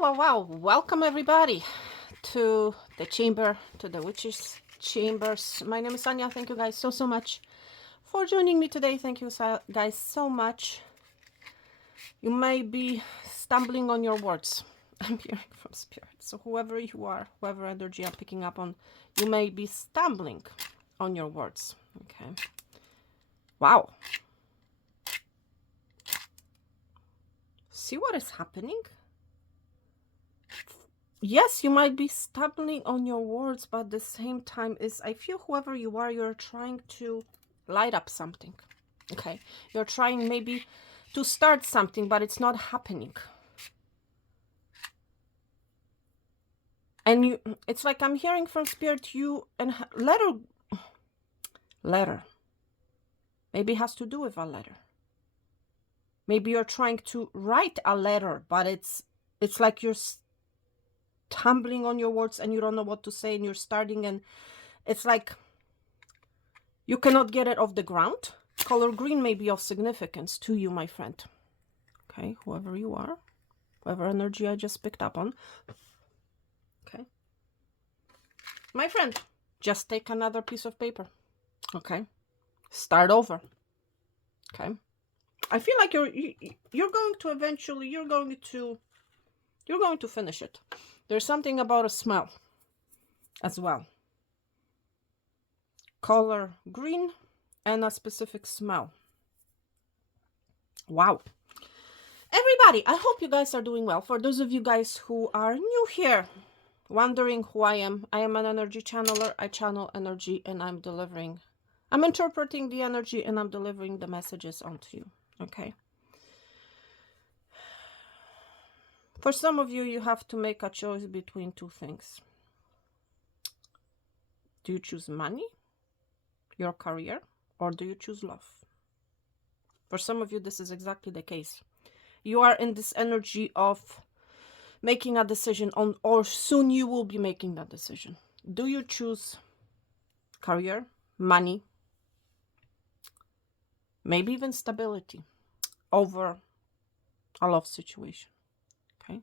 Wow. Welcome everybody to the chamber, to the witches chambers. My name is Anya. Thank you guys so much for joining me today. Thank you guys so much. You may be stumbling on your words. I'm hearing from spirit. So whoever you are, whoever energy I'm picking up on, you may be stumbling on your words. Okay. Wow. See what is happening? Yes, you might be stumbling on your words, but at the same time I feel whoever you are, you're trying to light up something. Okay. You're trying maybe to start something, but it's not happening. And it's like I'm hearing from spirit and letter. Maybe it has to do with a letter. Maybe you're trying to write a letter, but it's like you're stumbling on your words and you don't know what to say, and you're starting, and it's like you cannot get it off the ground. Color green may be of significance to you, my friend. Okay, whoever you are, whatever energy I just picked up on. Okay. My friend, just take another piece of paper. Okay. Start over. Okay. I feel like you're going to eventually, you're going to finish it. There's something about a smell as well. Color green and a specific smell. Wow. Everybody, I hope you guys are doing well. For those of you guys who are new here, wondering who I am an energy channeler. I channel energy and I'm interpreting the energy and I'm delivering the messages onto you. Okay. For some of you, you have to make a choice between two things. Do you choose money, your career, or do you choose love? For some of you, this is exactly the case. You are in this energy of making a decision on, or soon you will be making that decision. Do you choose career, money, maybe even stability over a love situation? Okay.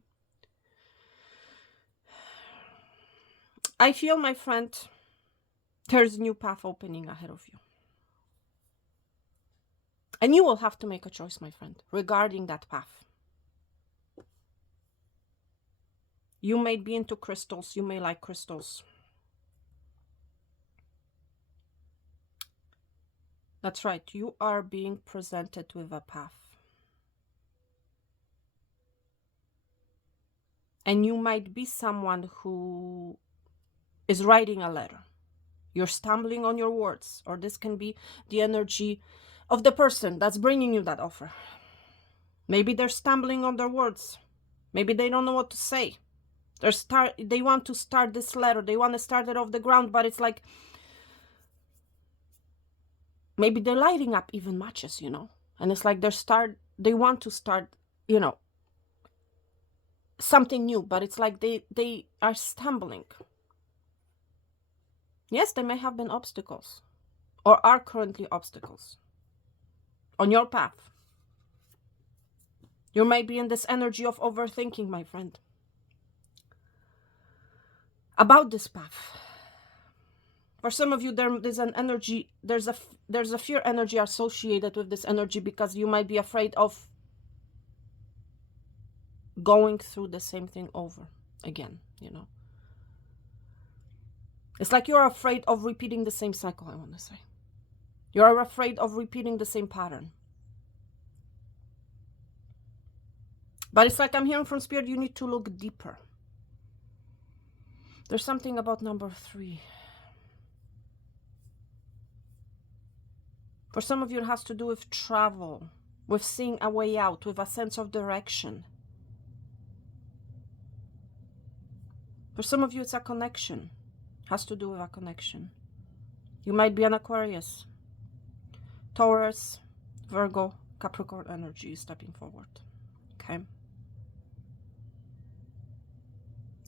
I feel, my friend, there's a new path opening ahead of you. And you will have to make a choice, my friend, regarding that path. You may be into crystals. You may like crystals. That's right. You are being presented with a path. And you might be someone who is writing a letter. You're stumbling on your words. Or this can be the energy of the person that's bringing you that offer. Maybe they're stumbling on their words. Maybe they don't know what to say. They want to start this letter. They want to start it off the ground, but it's like maybe they're lighting up even matches, and it's like they want to start, something new, but it's like they are stumbling. Yes, there may have been obstacles or are currently obstacles on your path. You may be in this energy of overthinking, my friend, about this path. For some of you, there's an energy, there's a fear energy associated with this energy, because you might be afraid of going through the same thing over again, It's like you're afraid of repeating the same cycle, I want to say. You're afraid of repeating the same pattern. But it's like I'm hearing from spirit, you need to look deeper. There's something about number 3. For some of you, it has to do with travel, with seeing a way out, with a sense of direction. For some of you, it's a connection. It has to do with a connection. You might be an Aquarius, Taurus, Virgo, Capricorn energy stepping forward. Okay.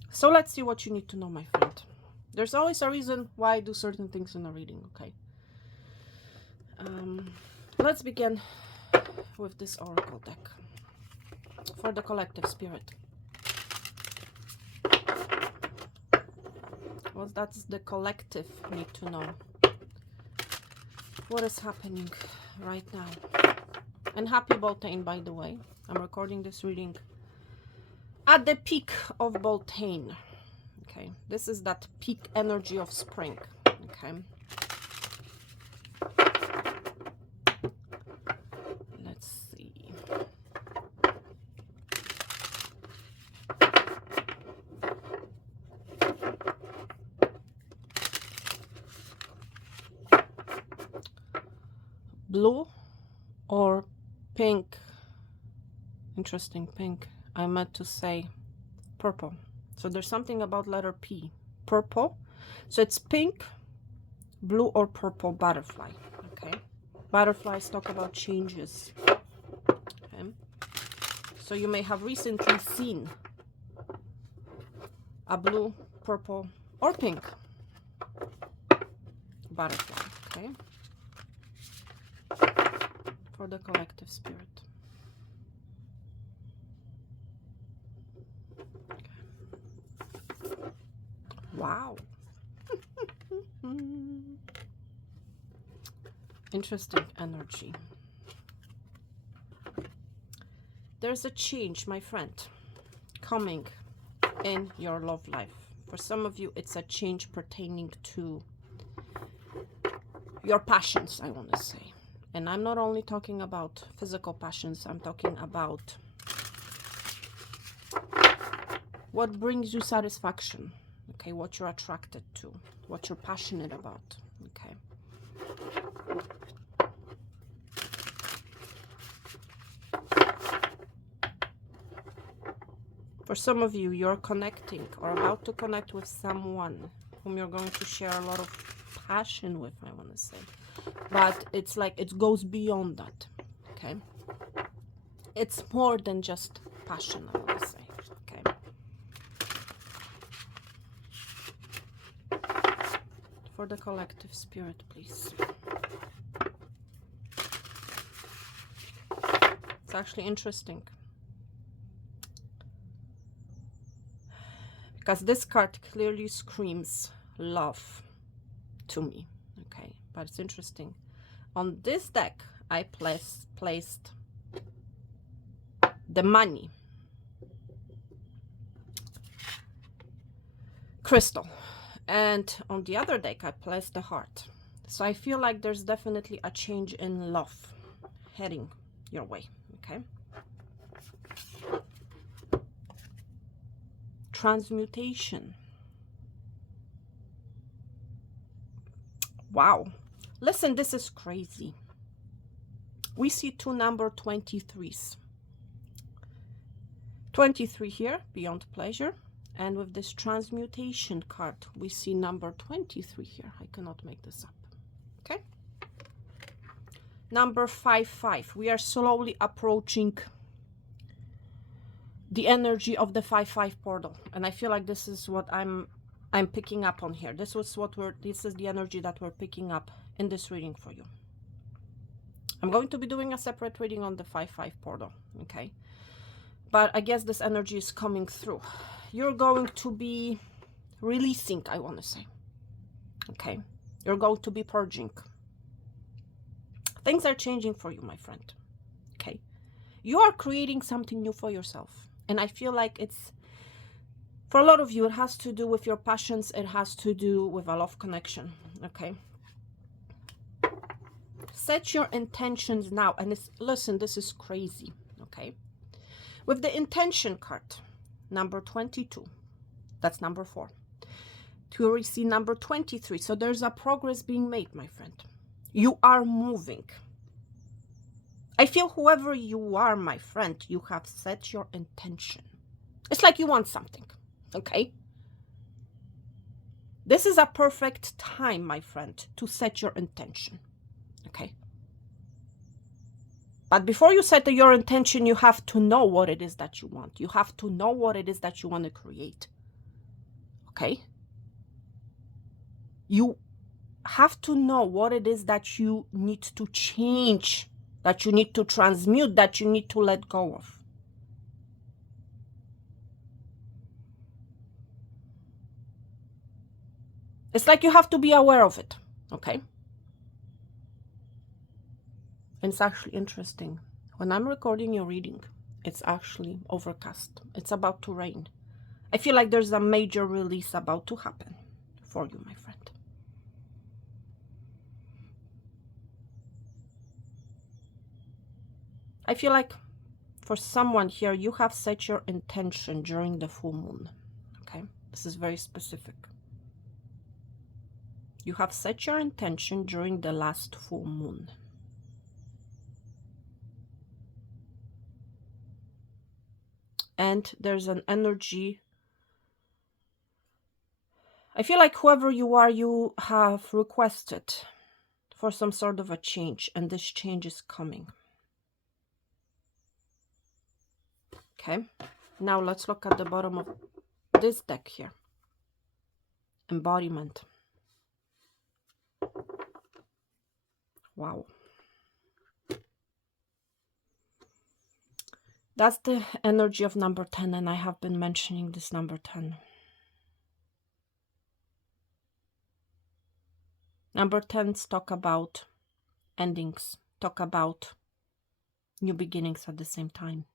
So let's see what you need to know, my friend. There's always a reason why I do certain things in a reading, okay? Let's begin with this oracle deck for the collective spirit. Because that's the collective need to know what is happening right now. And happy Beltane, by the way. I'm recording this reading at the peak of Beltane. Okay, this is that peak energy of spring. Okay, let's see. Blue or pink? Interesting, pink. I meant to say purple. So there's something about letter P. Purple. So it's pink, blue, or purple butterfly. Okay. Butterflies talk about changes. Okay. So you may have recently seen a blue, purple, or pink butterfly. Okay. For the collective spirit. Wow. Interesting energy. There's a change, my friend, coming in your love life. For some of you, it's a change pertaining to your passions, I want to say. And I'm not only talking about physical passions, I'm talking about what brings you satisfaction. Okay, what you're attracted to, what you're passionate about. Okay. For some of you, you're connecting or about to connect with someone whom you're going to share a lot of passion with, I want to say. But it's like it goes beyond that. Okay. It's more than just passion, I want to say. Okay. For the collective spirit, please. It's actually interesting. Because this card clearly screams love to me. Okay, but it's interesting. On this deck, I placed the money crystal. And on the other deck, I placed the heart. So I feel like there's definitely a change in love heading your way. Okay. Transmutation. Wow. Listen, this is crazy. We see two number 23s. 23 here, beyond pleasure. And with this transmutation card, we see number 23 here. I cannot make this up. Okay. Number 55. We are slowly approaching the energy of the 5-5 portal. And I feel like this is what I'm picking up on here. This is the energy that we're picking up in this reading for you. I'm going to be doing a separate reading on the 5-5 portal. Okay. But I guess this energy is coming through. You're going to be releasing, I want to say. Okay. You're going to be purging. Things are changing for you, my friend. Okay. You are creating something new for yourself. And I feel like it's, for a lot of you, it has to do with your passions. It has to do with a love connection. Okay. Set your intentions now. And listen, this is crazy. Okay. With the intention card, number 22, that's number 4. To receive number 23. So there's a progress being made, my friend. You are moving. I feel whoever you are, my friend, you have set your intention. It's like you want something, okay? This is a perfect time, my friend, to set your intention, okay? But before you set your intention, you have to know what it is that you want. You have to know what it is that you want to create. Okay? You have to know what it is that you need to change, that you need to transmute, that you need to let go of. It's like you have to be aware of it, okay? And it's actually interesting. When I'm recording your reading, it's actually overcast. It's about to rain. I feel like there's a major release about to happen for you, my friend. I feel like for someone here, you have set your intention during the full moon, okay? This is very specific. You have set your intention during the last full moon. And there's an energy. I feel like whoever you are, you have requested for some sort of a change, and this change is coming. Okay, now let's look at the bottom of this deck here. Embodiment. Wow. That's the energy of number 10, and I have been mentioning this number 10. Number 10s talk about endings, talk about new beginnings at the same time.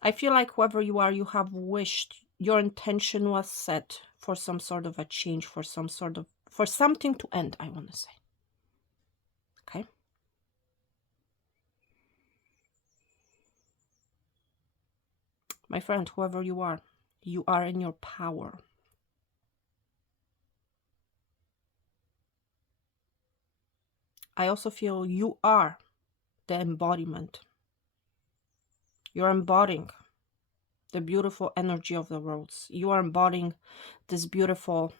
I feel like whoever you are, you have wished, your intention was set for some sort of a change, for something to end, I want to say. Okay. My friend, whoever you are in your power. I also feel you are the embodiment. You're embodying the beautiful energy of the worlds. You are embodying this beautiful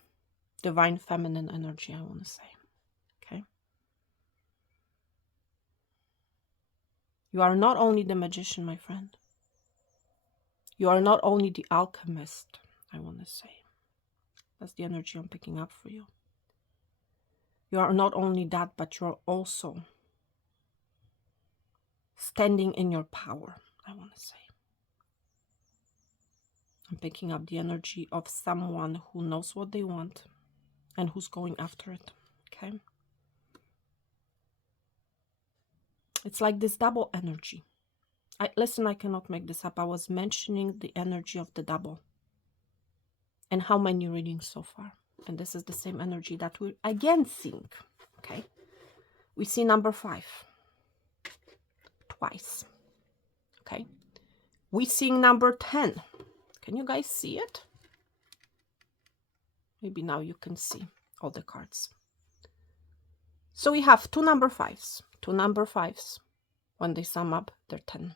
divine feminine energy, I want to say. Okay. You are not only the magician, my friend. You are not only the alchemist, I want to say. That's the energy I'm picking up for you. You are not only that, but you're also standing in your power, I want to say. I'm picking up the energy of someone who knows what they want and who's going after it, okay? It's like this double energy. Listen, I cannot make this up. I was mentioning the energy of the double and how many readings so far. And this is the same energy that we're again seeing, okay? We see number 5 twice, okay? We see number 10. Can you guys see it? Maybe now you can see all the cards. So we have two number 5s. Two number 5s. When they sum up, they're 10.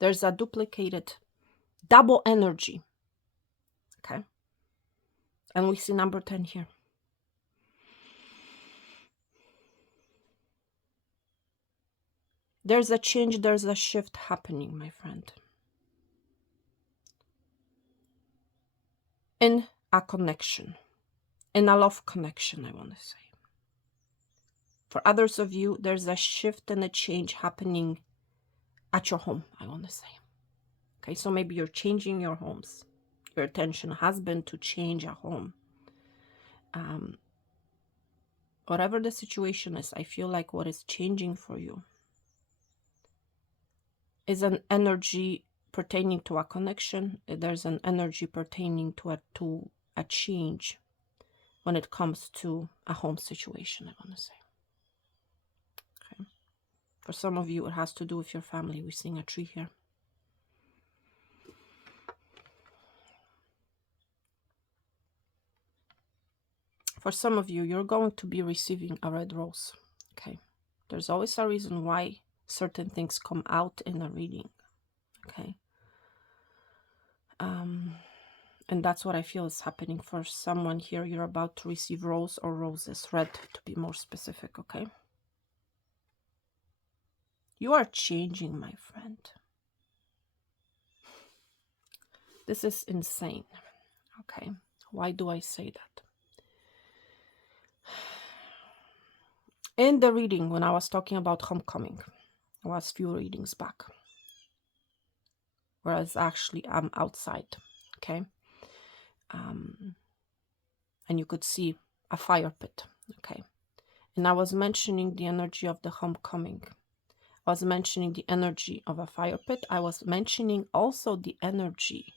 There's a duplicated double energy. Okay. And we see number 10 here. There's a change, there's a shift happening, my friend. In a connection. In a love connection, I want to say. For others of you, there's a shift and a change happening at your home, I want to say. Okay, so maybe you're changing your homes. Your intention has been to change a home. Whatever the situation is, I feel like what is changing for you is an energy pertaining to a connection. There's an energy pertaining to a change when it comes to a home situation, I want to say. Okay. For some of you, it has to do with your family. We're seeing a tree here. For some of you, you're going to be receiving a red rose. Okay. There's always a reason why certain things come out in a reading. Okay. And that's what I feel is happening for someone here. You're about to receive rose or roses, red to be more specific, okay? You are changing, my friend. This is insane, okay? Why do I say that? In the reading, when I was talking about homecoming, I was few readings back. Whereas actually I'm outside, okay? and you could see a fire pit. Okay. And I was mentioning the energy of the homecoming. I was mentioning the energy of a fire pit. I was mentioning also the energy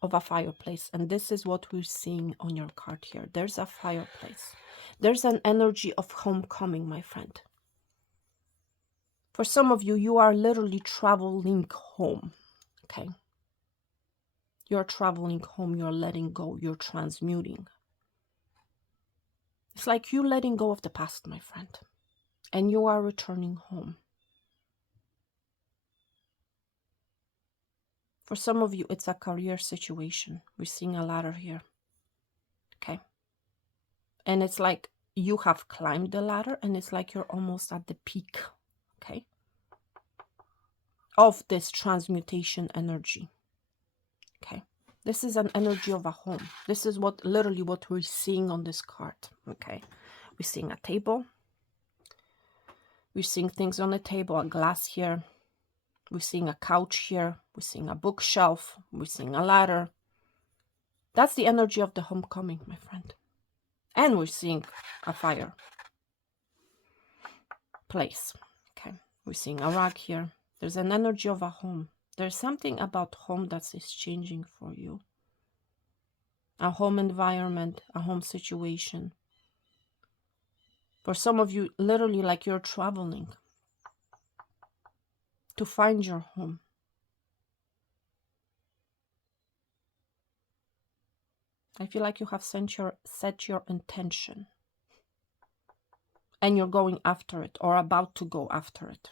of a fireplace. And this is what we're seeing on your card here. There's a fireplace. There's an energy of homecoming, my friend. For some of you, you are literally traveling home. Okay. You're traveling home. You're letting go. You're transmuting. It's like you letting go of the past, my friend. And you are returning home. For some of you, it's a career situation. We're seeing a ladder here. Okay. And it's like you have climbed the ladder and it's like you're almost at the peak. Okay. Of this transmutation energy. Okay. This is an energy of a home. This is what literally what we're seeing on this card. Okay. We're seeing a table. We're seeing things on the table, a glass here. We're seeing a couch here. We're seeing a bookshelf. We're seeing a ladder. That's the energy of the homecoming, my friend. And we're seeing a fire place. Okay. We're seeing a rug here. There's an energy of a home. There's something about home that is changing for you. A home environment, a home situation. For some of you, literally like you're traveling to find your home. I feel like you have set your intention and you're going after it or about to go after it.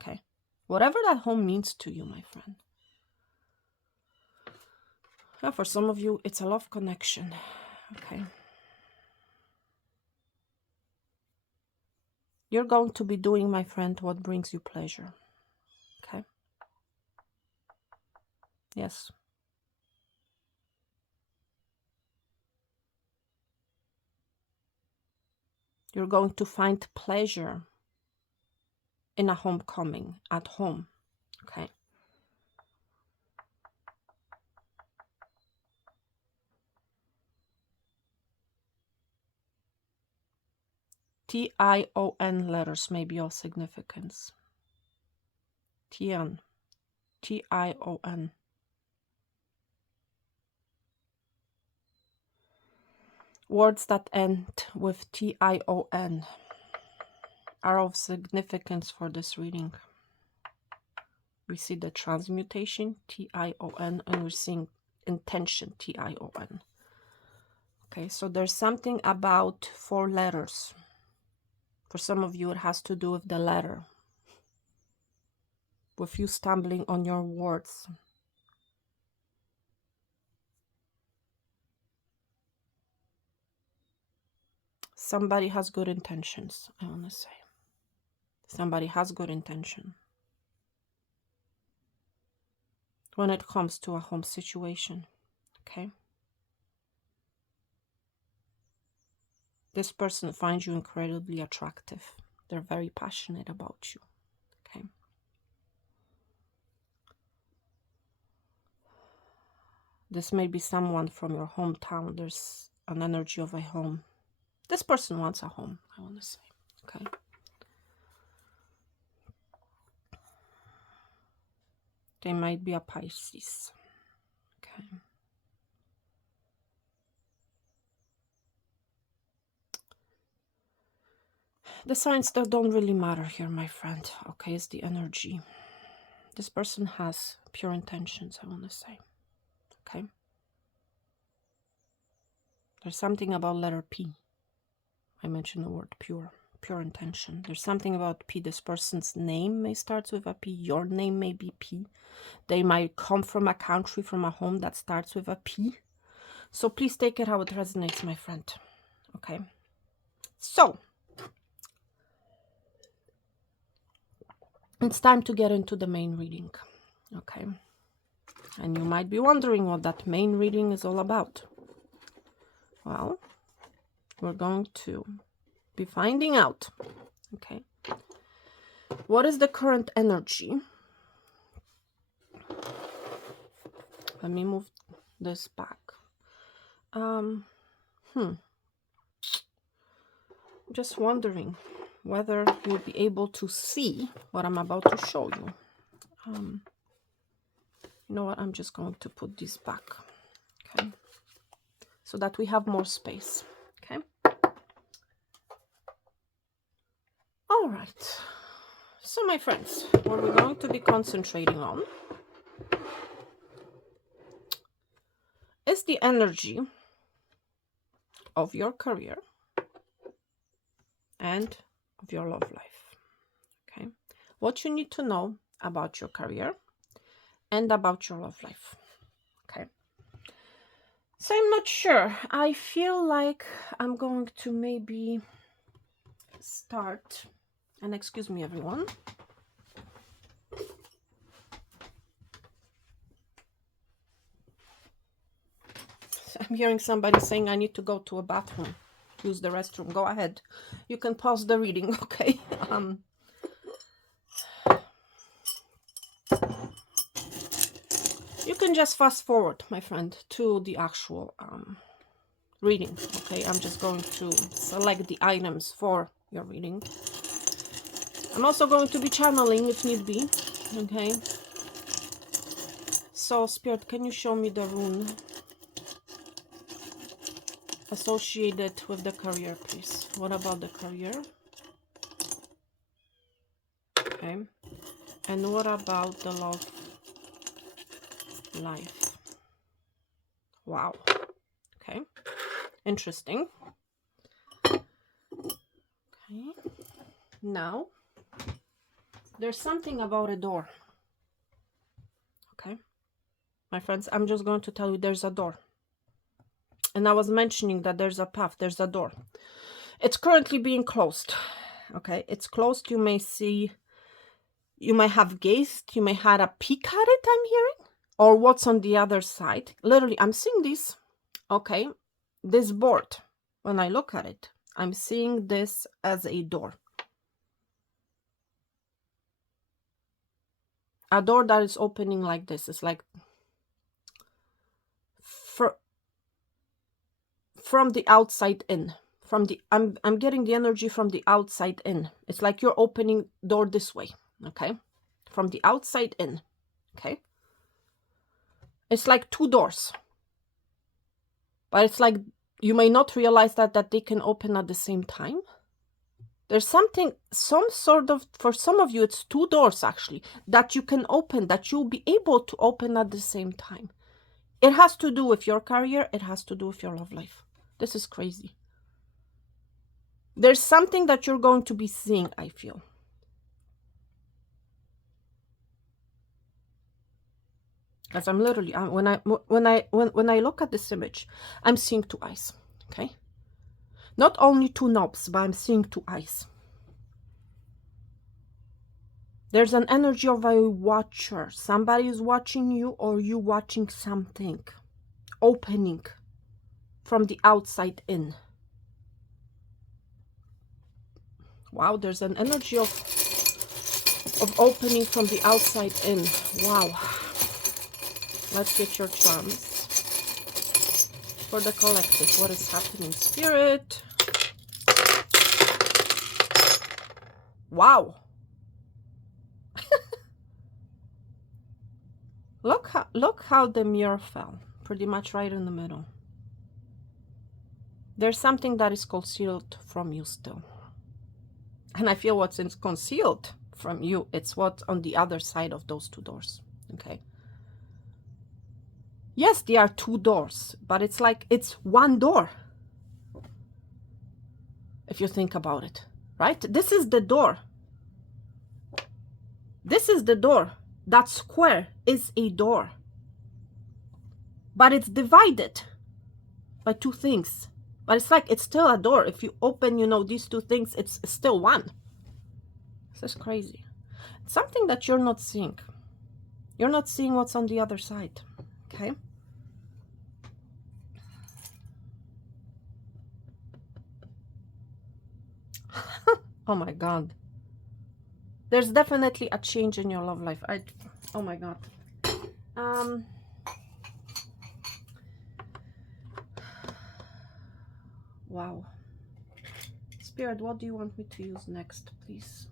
Okay. Whatever that home means to you, my friend. Yeah, for some of you, it's a love connection. Okay. You're going to be doing, my friend, what brings you pleasure. Okay. Yes. You're going to find pleasure in a homecoming at home. Okay. T-I-O-N letters may be of significance. Tion. T-I-O-N. Words that end with T-I-O-N are of significance for this reading. We see the transmutation, T-I-O-N, and we're seeing intention, T-I-O-N. Okay, so there's something about 4 letters. For some of you, it has to do with the letter, with you stumbling on your words. Somebody has good intentions, I want to say. Somebody has good intention when it comes to a home situation, okay? This person finds you incredibly attractive. They're very passionate about you, okay? This may be someone from your hometown. There's an energy of a home. This person wants a home, I want to say, okay? They might be a Pisces, okay? The signs that don't really matter here, my friend, okay, is the energy. This person has pure intentions, I want to say, okay? There's something about letter P. I mentioned the word pure intention. There's something about P. This person's name may start with a P. Your name may be P. They might come from a country, from a home that starts with a P. So please take it how it resonates, my friend, okay? So it's time to get into the main reading, okay? And you might be wondering what that main reading is all about. Well, we're going to be finding out, okay? What is the current energy? Let me move this back. just wondering whether you'll be able to see what I'm about to show you. You know what? I'm just going to put this back, okay, so that we have more space. Okay. All right. So, my friends, what we're going to be concentrating on is the energy of your career and of your love life. Okay. What you need to know about your career and about your love life. Okay. So I'm not sure. I feel like I'm going to maybe start, and excuse me, everyone. I'm hearing somebody saying I need to go to a bathroom, use the restroom. Go ahead. You can pause the reading, okay? You can just fast forward, my friend, to the actual reading, okay? I'm just going to select the items for your reading. I'm also going to be channeling if need be, okay? So, Spirit, can you show me the rune associated with the career, please? What about the career? Okay. And what about the love life? Wow. Okay. Interesting. Okay. Now, there's something about a door. Okay. My friends, I'm just going to tell you there's a door. And I was mentioning that there's a path, there's a door. It's currently being closed. Okay. It's closed. You may see, you may have gazed, you may have a peek at it, I'm hearing. Or what's on the other side. Literally, I'm seeing this. Okay. This board, when I look at it, I'm seeing this as a door. A door that is opening like this. It's like from the outside in. I'm getting the energy from the outside in. It's like you're opening door this way, okay? From the outside in, okay? It's like two doors. But it's like you may not realize that they can open at the same time. There's something, some sort of, for some of you, it's two doors actually, that you can open, that you'll be able to open at the same time. It has to do with your career. It has to do with your love life. This is crazy. There's something that you're going to be seeing, I feel. As I'm literally, when I look at this image, I'm seeing two eyes, okay? Not only two knobs, but I'm seeing two eyes. There's an energy of a watcher. Somebody is watching you, or you watching something opening from the outside in. Wow, there's an energy of opening from the outside in. Wow. Let's get your charms for the collective. What is happening, Spirit? Wow. Look how the mirror fell. Pretty much right in the middle. There's something that is concealed from you still. And I feel what's concealed from you, it's what's on the other side of those two doors. Okay. Yes, there are two doors, but it's like it's one door. If you think about it, right? This is the door. This is the door. That square is a door. But it's divided by two things. But it's like it's still a door. If you open, you know, these two things, it's still one. This is crazy. It's something that you're not seeing. You're not seeing what's on the other side. Okay. Oh my God. There's definitely a change in your love life. Oh my God. Wow. Spirit, what do you want me to use next, please?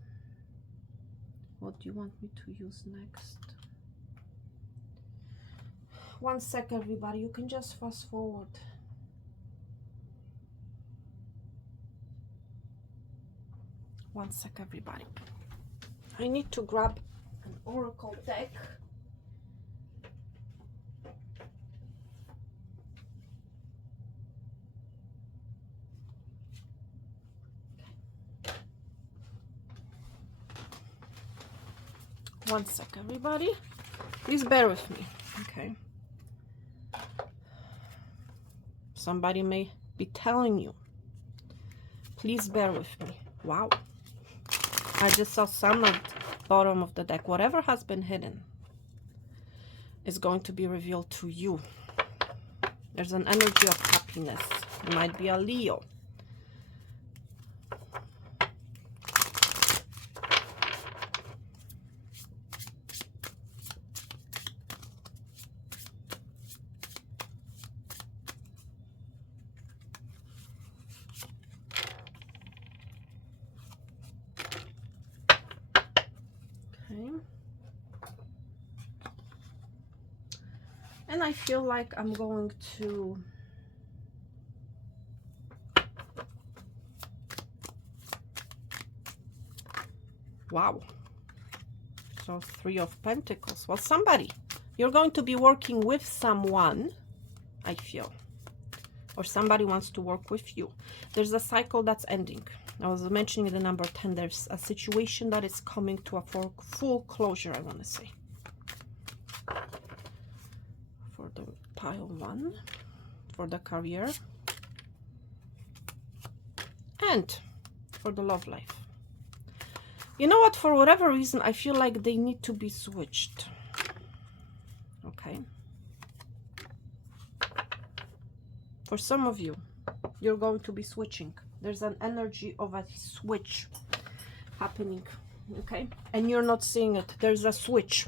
What do you want me to use next? 1 sec, everybody. You can just fast forward. One sec, everybody. I need to grab an oracle deck. One sec, everybody. Please bear with me. Okay. Somebody may be telling you. Please bear with me. Wow. I just saw some at the bottom of the deck. Whatever has been hidden is going to be revealed to you. There's an energy of happiness. It might be a Leo. And I feel like I'm going to wow. So 3 of Pentacles. Well, somebody, you're going to be working with someone, I feel. Or somebody wants to work with you. There's a cycle that's ending. I was mentioning the number 10. There's a situation that is coming to a full closure, I want to say. For the pile 1, for the career, and for the love life. You know what? For whatever reason, I feel like they need to be switched. Okay. For some of you, you're going to be switching. There's an energy of a switch happening. Okay. And you're not seeing it. There's a switch.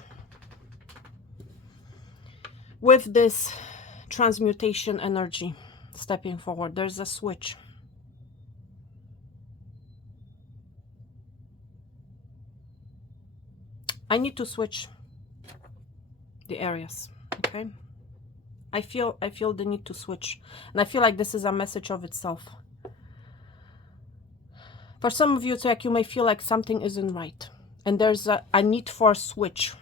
With this transmutation energy stepping forward, there's a switch. I need to switch the areas, okay? I feel the need to switch. And I feel like this is a message of itself. For some of you, it's like you may feel like something isn't right. And there's a need for a switch.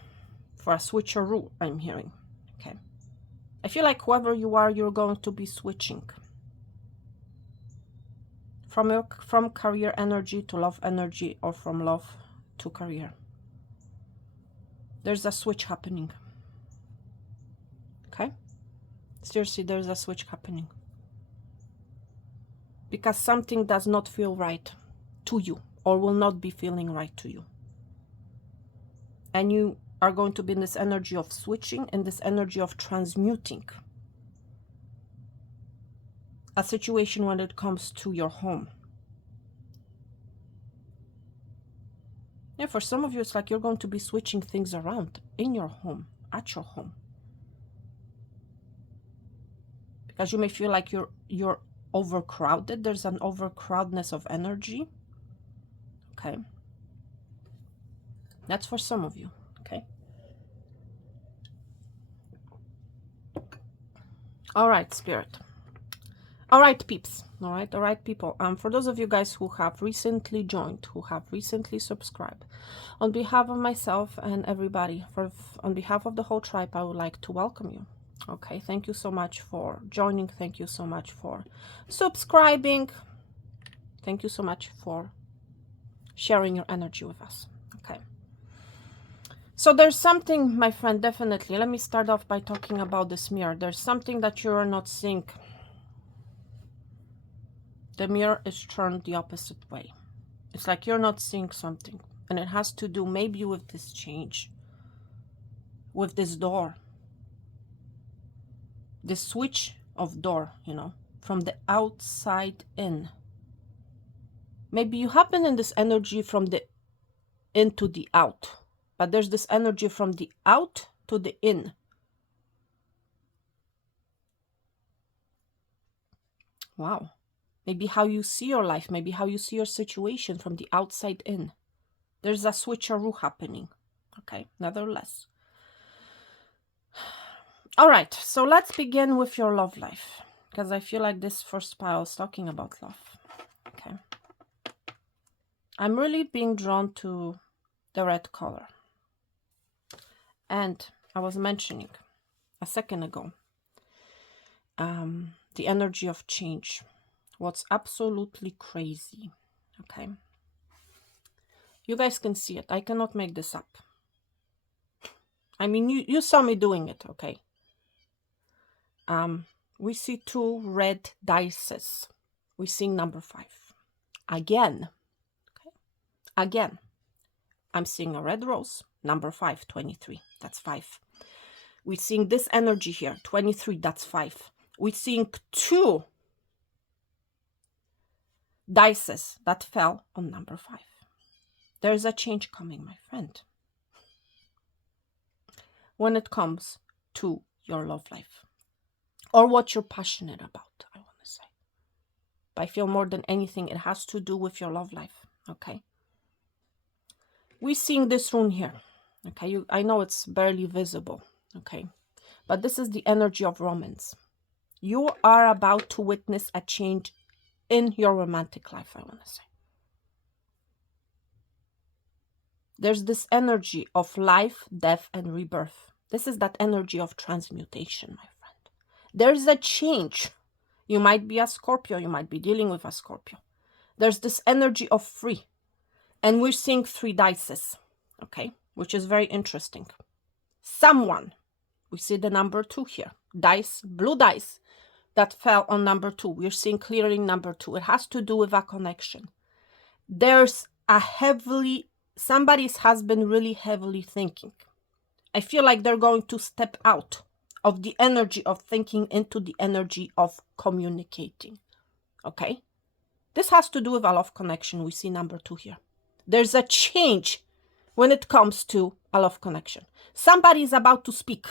For a switcheroo, I'm hearing. Okay. I feel like whoever you are, you're going to be switching. From career energy to love energy, or from love to career. There's a switch happening. Okay? Seriously, there's a switch happening. Because something does not feel right to you, or will not be feeling right to you. And you are going to be in this energy of switching, and this energy of transmuting a situation when it comes to your home. Yeah, for some of you, it's like you're going to be switching things around in your home, at your home. Because you may feel like you're overcrowded. There's an overcrowdedness of energy. Okay. That's for some of you. Okay. All right, Spirit. All right, peeps. All right, people. For those of you guys who have recently joined, who have recently subscribed, on behalf of myself and everybody, on behalf of the whole tribe, I would like to welcome you. Okay, thank you so much for joining. Thank you so much for subscribing. Thank you so much for sharing your energy with us. Okay. So there's something, my friend, definitely. Let me start off by talking about this mirror. There's something that you're not seeing. The mirror is turned the opposite way. It's like you're not seeing something. And it has to do maybe with this change. With this door. The switch of door, you know, from the outside in. Maybe you have been in this energy from the in to the out. But there's this energy from the out to the in. Wow. maybe how you see your life, maybe how you see your situation from the outside in. There's a switcheroo happening, okay, nevertheless. All right, so let's begin with your love life, because I feel like this first pile is talking about love, okay. I'm really being drawn to the red color. And I was mentioning a second ago, the energy of change. What's absolutely crazy, okay? You guys can see it. I cannot make this up. I mean, you saw me doing it, okay? We see 2 red dices. We see number 5. Again, okay? Again, I'm seeing a red rose, number 5, 23. That's 5. We're seeing this energy here, 23, that's 5. We're seeing 2 dices that fell on number 5. There's a change coming, my friend, when it comes to your love life or what you're passionate about, I want to say. But I feel more than anything, it has to do with your love life, okay? We're seeing this rune here, okay? I know it's barely visible, okay? But this is the energy of romance. You are about to witness a change in your romantic life, I want to say. There's this energy of life, death, and rebirth. This is that energy of transmutation, my friend. There's a change. You might be a Scorpio. You might be dealing with a Scorpio. There's this energy of free. And we're seeing 3 dices, okay? Which is very interesting. Someone, we see the number 2 here. Dice, blue dice, that fell on number 2. We're seeing clearly number 2. It has to do with a connection. There's a somebody has been really heavily thinking. I feel like they're going to step out of the energy of thinking into the energy of communicating, okay? This has to do with a love connection. We see number 2 here. There's a change when it comes to a love connection. Somebody is about to speak.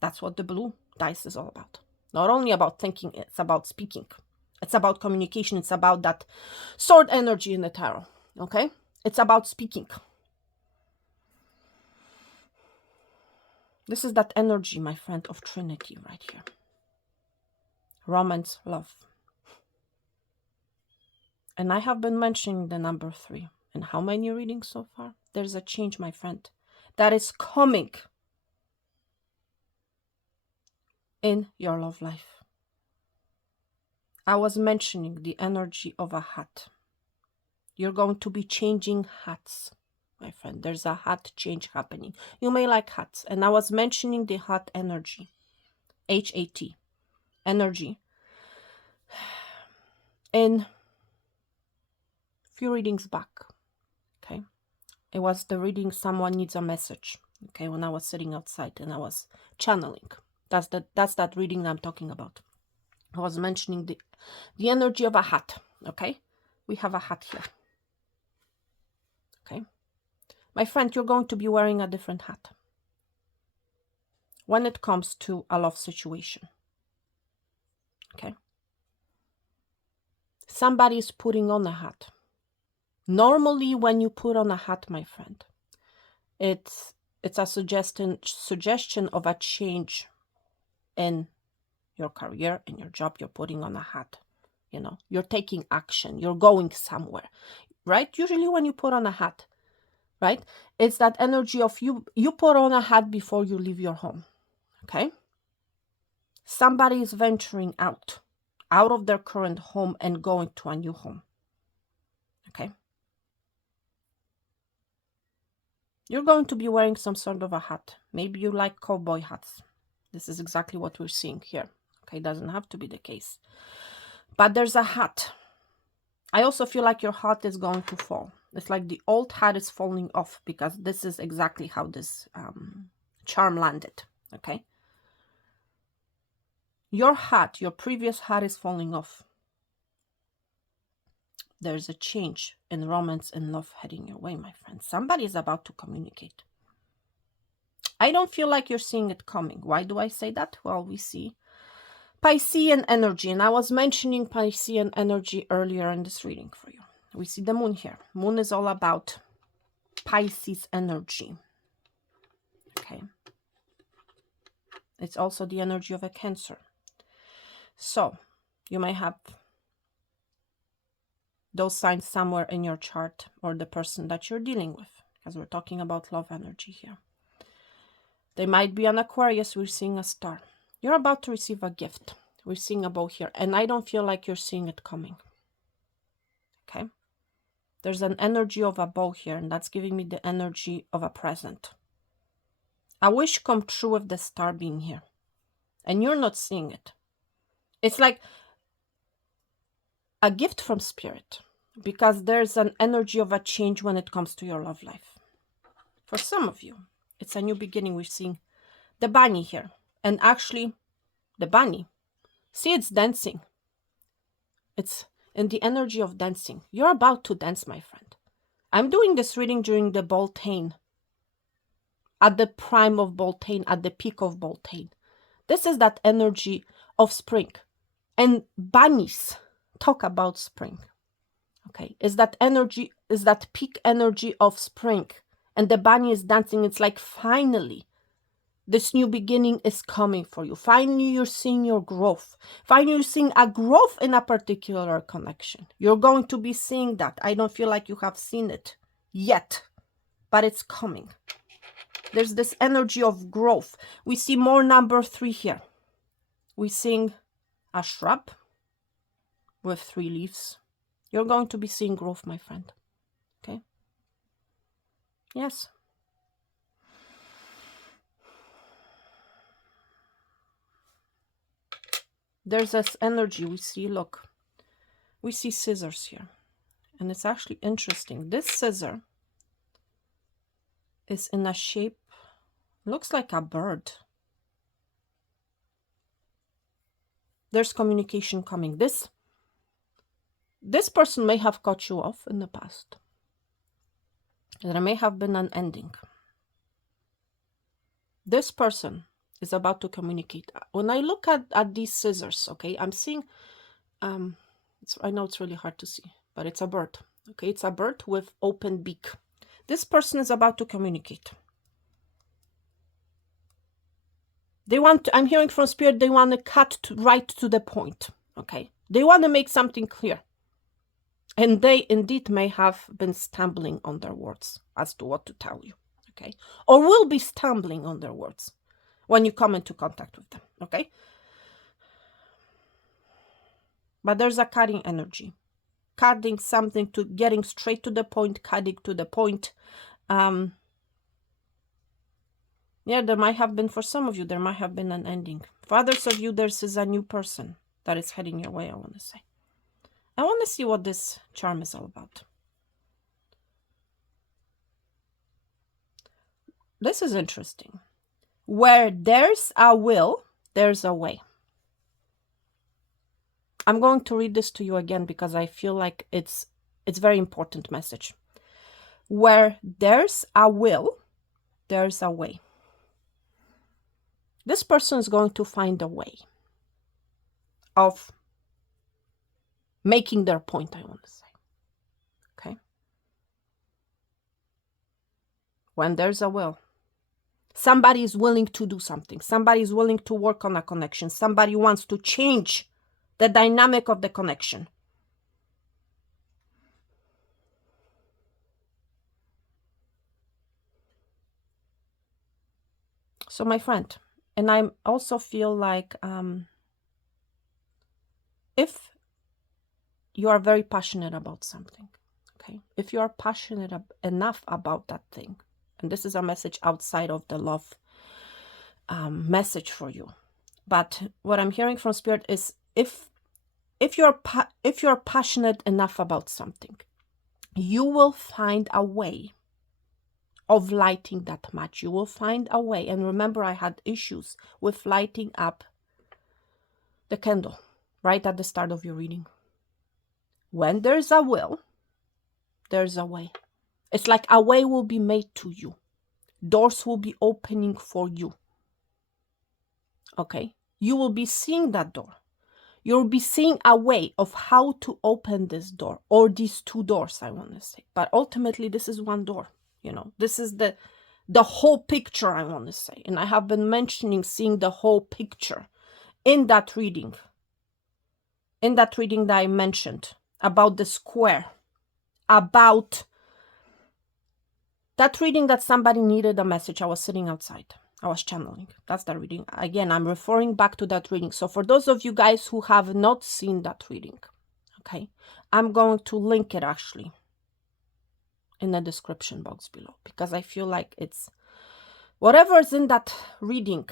That's what the blue dice is all about. Not only about thinking, it's about speaking. It's about communication. It's about that sword energy in the tarot, okay? It's about speaking. This is that energy, my friend, of Trinity right here. Romance, love. And I have been mentioning the number 3. And how many readings so far? There's a change, my friend, that is coming in your love life. I was mentioning the energy of a hat. You're going to be changing hats, my friend. There's a hat change happening. You may like hats. And I was mentioning the hat energy. H-A-T. Energy. In few readings back. Okay. It was the reading Someone Needs a Message. Okay. When I was sitting outside and I was channeling. That's that reading that I'm talking about. I was mentioning the energy of a hat. Okay. We have a hat here. Okay. My friend, you're going to be wearing a different hat when it comes to a love situation. Okay. Somebody is putting on a hat. Normally, when you put on a hat, my friend, it's a suggestion of a change in your career, in your job. You're putting on a hat. You know, you're taking action. You're going somewhere, right? Usually when you put on a hat, right, it's that energy of you put on a hat before you leave your home, okay? Somebody is venturing out of their current home and going to a new home, okay? You're going to be wearing some sort of a hat. Maybe you like cowboy hats. This is exactly what we're seeing here, okay? Doesn't have to be the case. But there's a hat. I also feel like your hat is going to fall. It's like the old hat is falling off because this is exactly how this charm landed, okay? Your hat, your previous hat is falling off. There's a change in romance and love heading your way, my friend. Somebody is about to communicate. I don't feel like you're seeing it coming. Why do I say that? Well, we see Piscean energy, and I was mentioning Piscean energy earlier in this reading for you. We see the moon here. Moon is all about Pisces energy. Okay. It's also the energy of a Cancer. So you may have those signs somewhere in your chart, or the person that you're dealing with, because we're talking about love energy here. They might be an Aquarius. We're seeing a star. You're about to receive a gift. We're seeing a bow here, and I don't feel like you're seeing it coming. Okay. There's an energy of a bow here, and that's giving me the energy of a present. A wish come true with the star being here, and you're not seeing it. It's like a gift from spirit, because there's an energy of a change when it comes to your love life. For some of you, it's a new beginning. We're seeing the bunny here, and actually the bunny, see, it's dancing. It's in the energy of dancing. You're about to dance, my friend. I'm doing this reading during the Beltane, at the prime of Beltane, at the peak of Beltane. This is that energy of spring. And bunnies talk about spring. Okay, is that energy, is that peak energy of spring. And the bunny is dancing. It's like finally, this new beginning is coming for you. Finally, you're seeing your growth. Finally, you're seeing a growth in a particular connection. You're going to be seeing that. I don't feel like you have seen it yet, but it's coming. There's this energy of growth. We see more number 3 here. We're seeing a shrub with 3 leaves. You're going to be seeing growth, my friend. Okay? Yes. There's this energy we see, look. We see scissors here. And it's actually interesting. This scissor is in a shape, looks like a bird. There's communication coming. This person may have cut you off in the past. There may have been an ending. This person is about to communicate. When I look at these scissors, okay, I'm seeing, I know it's really hard to see, but it's a bird. Okay, it's a bird with open beak. This person is about to communicate. They want to, I'm hearing from spirit, they want to cut right to the point. Okay, they want to make something clear. And they indeed may have been stumbling on their words as to what to tell you. Okay, or will be stumbling on their words when you come into contact with them. Okay, but there's a cutting energy, cutting something, to getting straight to the point, cutting to the point. Yeah, there might have been, for some of you, there might have been an ending. For others of you, this is a new person that is heading your way, I want to say. I want to see what this charm is all about. This is interesting. Where there's a will, there's a way. I'm going to read this to you again because I feel like it's very important message. Where there's a will, there's a way. This person is going to find a way of making their point, I want to say. Okay? When there's a will, somebody is willing to do something. Somebody is willing to work on a connection. Somebody wants to change the dynamic of the connection. So, my friend, and I also feel like if you are very passionate about something, okay, if you are passionate enough about that thing, and this is a message outside of the love message for you, but what I'm hearing from spirit is if you're passionate enough about something, you will find a way of lighting that match. You will find a way. And remember, I had issues with lighting up the candle right at the start of your reading. When there's a will, there's a way. It's like a way will be made to you. Doors will be opening for you. Okay? You will be seeing that door. You'll be seeing a way of how to open this door, or these two doors, I want to say. But ultimately, this is one door. You know, this is the whole picture, I want to say. And I have been mentioning seeing the whole picture in that reading. In that reading that I mentioned about the square, about that reading that somebody needed a message. I was sitting outside. I was channeling. That's the reading. Again, I'm referring back to that reading. So for those of you guys who have not seen that reading, okay, I'm going to link it actually in the description box below, because I feel like it's whatever's in that reading,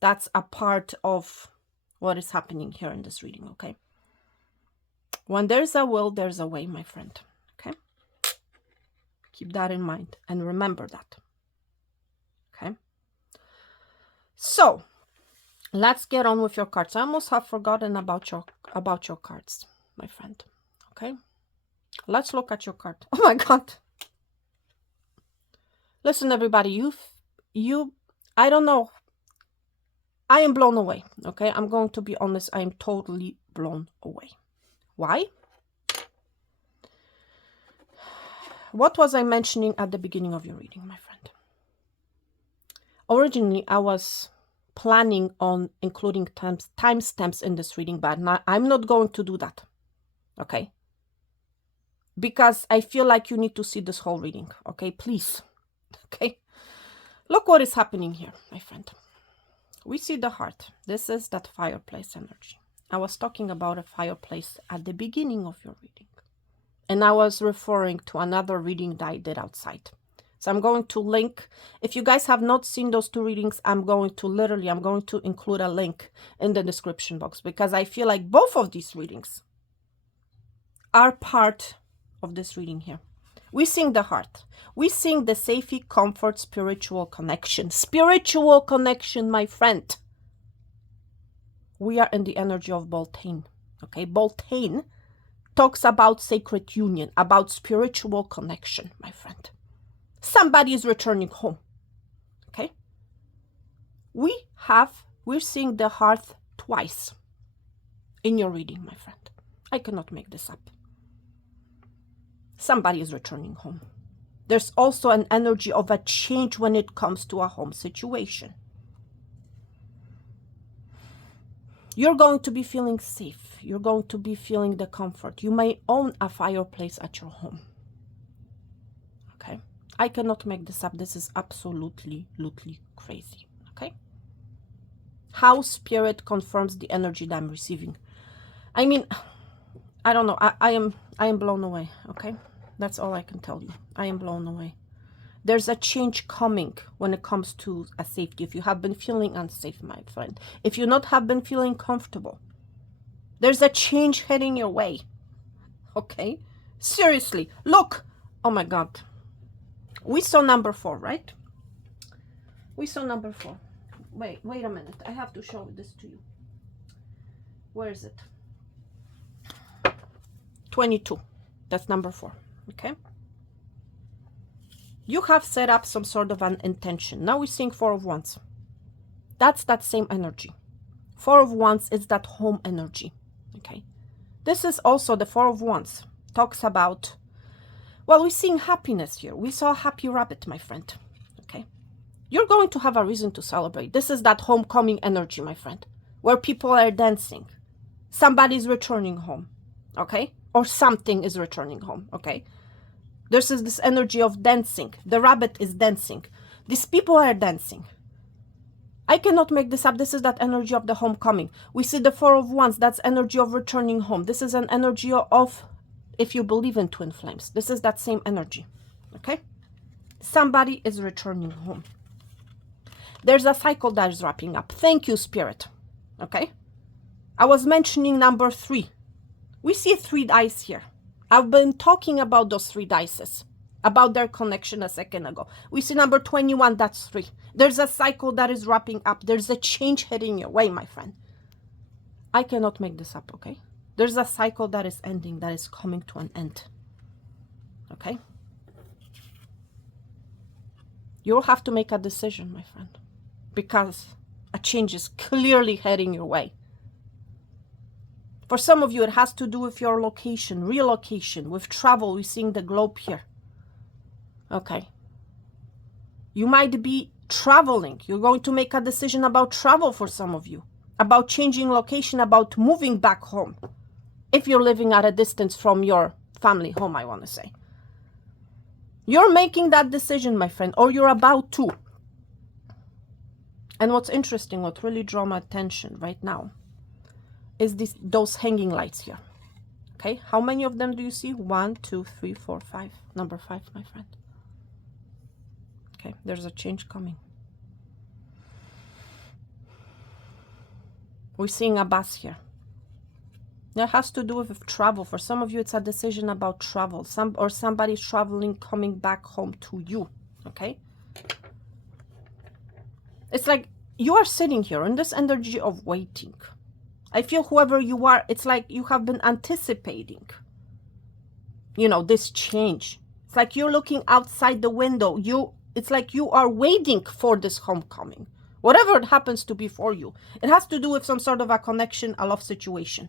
that's a part of what is happening here in this reading, okay? When there's a will, there's a way, my friend, okay? Keep that in mind and remember that, okay? So let's get on with your cards. I almost have forgotten about your cards, my friend, okay? Let's look at your card. Oh my God. Listen, everybody, I don't know. I am blown away, okay? I'm going to be honest. I am totally blown away. Why? What was I mentioning at the beginning of your reading, my friend? Originally, I was planning on including timestamps in this reading, but I'm not going to do that, okay? Because I feel like you need to see this whole reading, okay? Please, okay? Look what is happening here, my friend. We see the heart. This is that fireplace energy. I was talking about a fireplace at the beginning of your reading. And I was referring to another reading that I did outside. So I'm going to link. If you guys have not seen those two readings, I'm going to include a link in the description box, because I feel like both of these readings are part of this reading here. We sing the heart. We sing the safety, comfort, spiritual connection. Spiritual connection, my friend. We are in the energy of Beltane. Okay, Beltane talks about sacred union, about spiritual connection, my friend. Somebody is returning home. Okay? We're seeing the heart twice in your reading, my friend. I cannot make this up. Somebody is returning home. There's also an energy of a change when it comes to a home situation. You're going to be feeling safe. You're going to be feeling the comfort. You may own a fireplace at your home. Okay? I cannot make this up. This is absolutely crazy. Okay? How spirit confirms the energy that I'm receiving. I mean, I don't know. I am blown away. Okay? That's all I can tell you. I am blown away. There's a change coming when it comes to a safety. If you have been feeling unsafe, my friend, if you not have been feeling comfortable, there's a change heading your way. Okay? Seriously. Look. Oh my God. We saw number 4, right? We saw number 4. Wait a minute. I have to show this to you. Where is it? 22. That's number 4. Okay? You have set up some sort of an intention. Now we're seeing 4 of Wands. That's that same energy. 4 of Wands is that home energy. Okay? This is also the 4 of Wands. Talks about, well, we're seeing happiness here. We saw a happy rabbit, my friend. Okay? You're going to have a reason to celebrate. This is that homecoming energy, my friend, where people are dancing. Somebody's returning home. Okay? Or something is returning home. Okay? This is this energy of dancing. The rabbit is dancing. These people are dancing. I cannot make this up. This is that energy of the homecoming. We see the 4 of Wands. That's energy of returning home. This is an energy of, if you believe in twin flames, this is that same energy. Okay? Somebody is returning home. There's a cycle that is wrapping up. Thank you, Spirit. Okay? I was mentioning number 3. We see 3 dice here. I've been talking about those 3 dices, about their connection a second ago. We see number 21, that's 3. There's a cycle that is wrapping up. There's a change heading your way, my friend. I cannot make this up, okay? There's a cycle that is ending, that is coming to an end. Okay? You'll have to make a decision, my friend. Because A change is clearly heading your way. For some of you, it has to do with your location, relocation, with travel. We're seeing the globe here. Okay. You might be traveling. You're going to make a decision about travel for some of you, about changing location, about moving back home. If you're living at a distance from your family home, I want to say. You're making that decision, my friend, or you're about to. And what's interesting, what really draw my attention right now is those hanging lights here. Okay, how many of them do you see? 1, 2, 3, 4, 5. Number 5, my friend. Okay, there's a change coming. We're seeing a bus here. That has to do with travel. For some of you, it's a decision about travel. Somebody's traveling, coming back home to you. Okay? It's like you are sitting here in this energy of waiting. I feel whoever you are, it's like you have been anticipating, you know, this change. It's like you're looking outside the window. It's like you are waiting for this homecoming. Whatever it happens to be for you. It has to do with some sort of a connection, a love situation.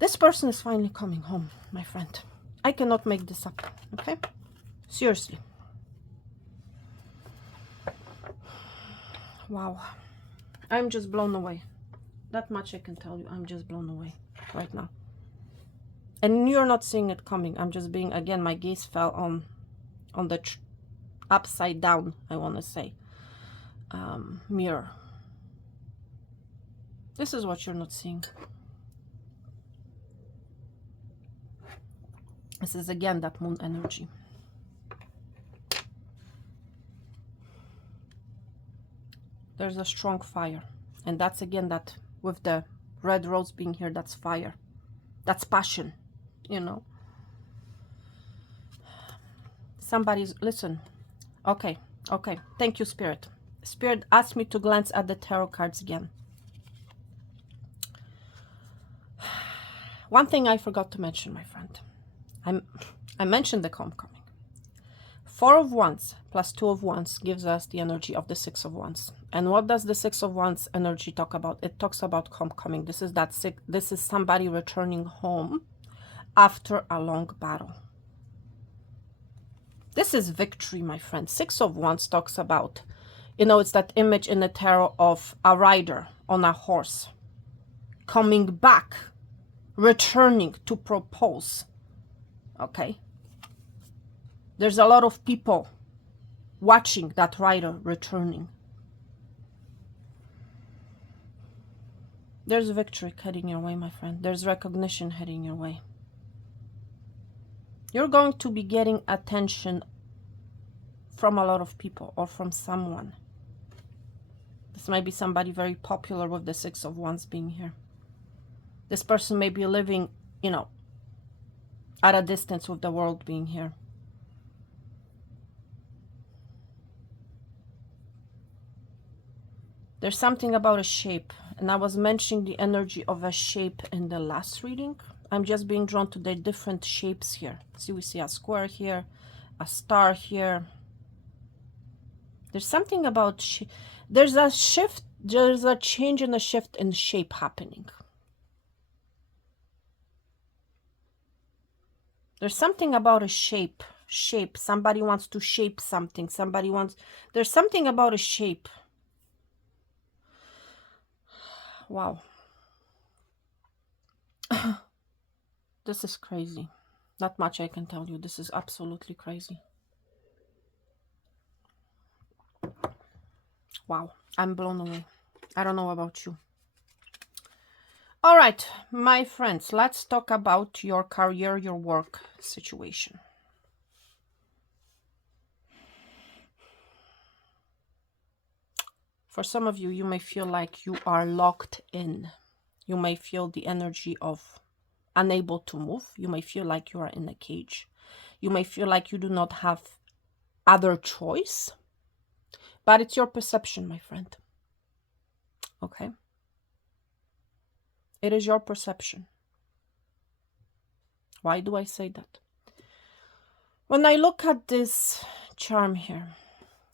This person is finally coming home, my friend. I cannot make this up, okay? Seriously. Wow. I'm just blown away. That much I can tell you. I'm just blown away right now. And you're not seeing it coming. I'm just being, again, my gaze fell on the upside down, I want to say, mirror. This is what you're not seeing. This is again that moon energy. There's a strong fire. And that's again that with the red rose being here, that's fire. That's passion, you know. Somebody's, listen. Okay. Thank you, Spirit. Spirit asked me to glance at the tarot cards again. One thing I forgot to mention, my friend. I mentioned the homecoming. 4 of Wands plus 2 of Wands gives us the energy of the 6 of Wands. And what does the 6 of Wands energy talk about? It talks about homecoming. This is somebody returning home after a long battle. This is victory, my friend. 6 of Wands talks about, you know, it's that image in the tarot of a rider on a horse coming back, returning to propose. Okay, there's a lot of people watching that rider returning. There's victory heading your way, my friend. There's recognition heading your way. You're going to be getting attention from a lot of people or from someone. This might be somebody very popular with the 6 of Wands being here. This person may be living, you know, at a distance with the world being here. There's something about a shape, and I was mentioning the energy of a shape in the last reading. I'm just being drawn to the different shapes here. See, we see a square here, a star here. There's something about, there's a shift, there's a change and a shift in shape happening. There's something about a shape. Somebody wants to shape something. There's something about a shape. Wow. This is crazy. Not much I can tell you. This is absolutely crazy. Wow. I'm blown away. I don't know about you. All right, my friends, let's talk about your career, your work situation. For some of you, you may feel like you are locked in. You may feel the energy of unable to move. You may feel like you are in a cage. You may feel like you do not have other choice. But it's your perception, my friend. Okay? It is your perception. Why do I say that? When I look at this charm here,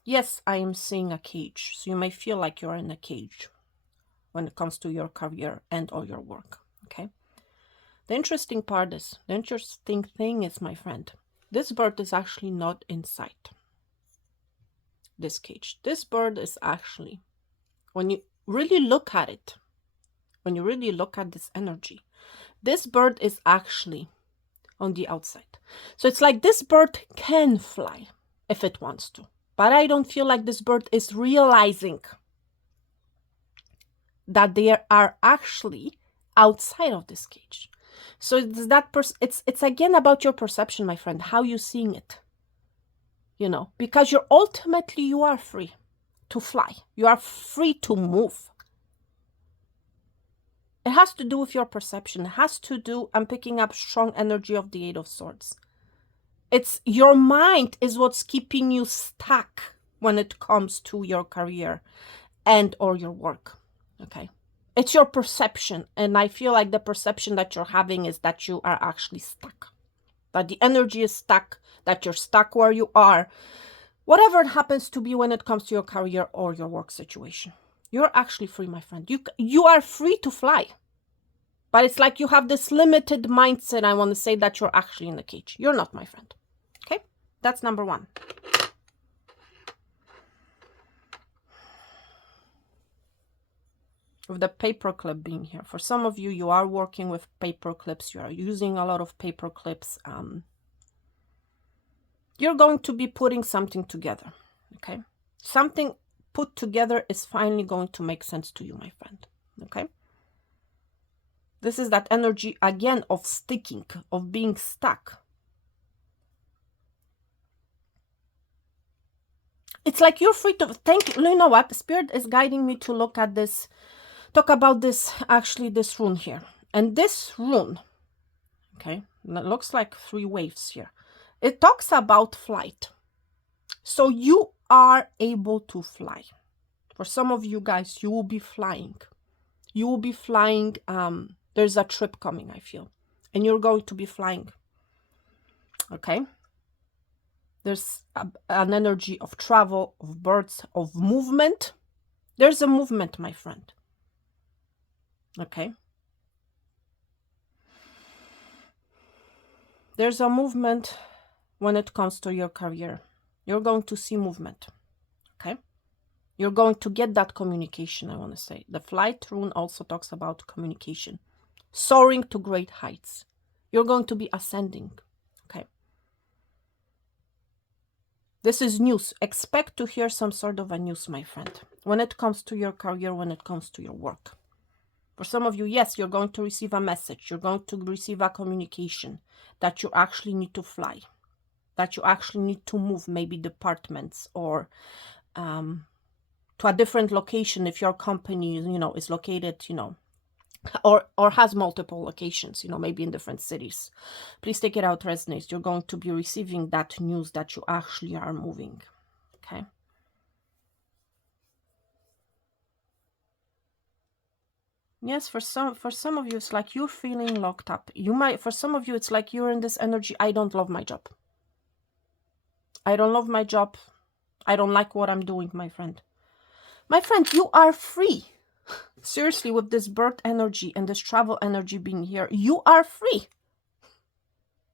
Yes, I am seeing a cage. So you may feel like you're in a cage when it comes to your career and or your work. Okay. The interesting thing is, my friend, this bird is actually not inside this cage. This bird is actually, when you really look at it, when you really look at this energy, this bird is actually on the outside. So it's like this bird can fly if it wants to, but I don't feel like this bird is realizing that they are actually outside of this cage. So it's that it's again about your perception, my friend, how you seeing it. You know, because you are free to fly. You are free to move. It has to do with your perception. It has to do, I'm picking up strong energy of the Eight of Swords. It's your mind is what's keeping you stuck when it comes to your career and or your work. Okay. It's your perception. And I feel like the perception that you're having is that you are actually stuck. That the energy is stuck, that you're stuck where you are. Whatever it happens to be when it comes to your career or your work situation. You're actually free, my friend. You are free to fly. But it's like you have this limited mindset, I want to say, that you're actually in the cage. You're not, my friend. Okay? That's number one. With the paperclip being here. For some of you, you are working with paper clips. You are using a lot of paper clips. You're going to be putting something together. Okay? Something put together is finally going to make sense to you, my friend. Okay? This is that energy, again, of sticking, of being stuck. It's like you're free to, you know what? Spirit is guiding me to look at this, talk about this, actually, this rune here. And this rune, okay, it looks like 3 waves here. It talks about flight. So you are able to fly. For some of you guys, you will be flying. You will be flying. There's a trip coming, I feel. And you're going to be flying. Okay? There's an energy of travel, of birds, of movement. There's a movement, my friend. Okay? There's a movement when it comes to your career. You're going to see movement. Okay? You're going to get that communication, I want to say. The flight rune also talks about communication. Soaring to great heights. You're going to be ascending. Okay? This is news. Expect to hear some sort of a news, my friend. When it comes to your career, when it comes to your work. For some of you, yes, you're going to receive a message. You're going to receive a communication that you actually need to fly. That you actually need to move, maybe departments or to a different location if your company, you know, is located, you know, or has multiple locations, you know, maybe in different cities. Please take it out, resonates. You're going to be receiving that news that you actually are moving. Okay. Yes, for some of you, it's like you're feeling locked up. You might, for some of you, it's like you're in this energy. I don't love my job. I don't love my job. I don't like what I'm doing, my friend. My friend, you are free. Seriously, with this birth energy and this travel energy being here, you are free.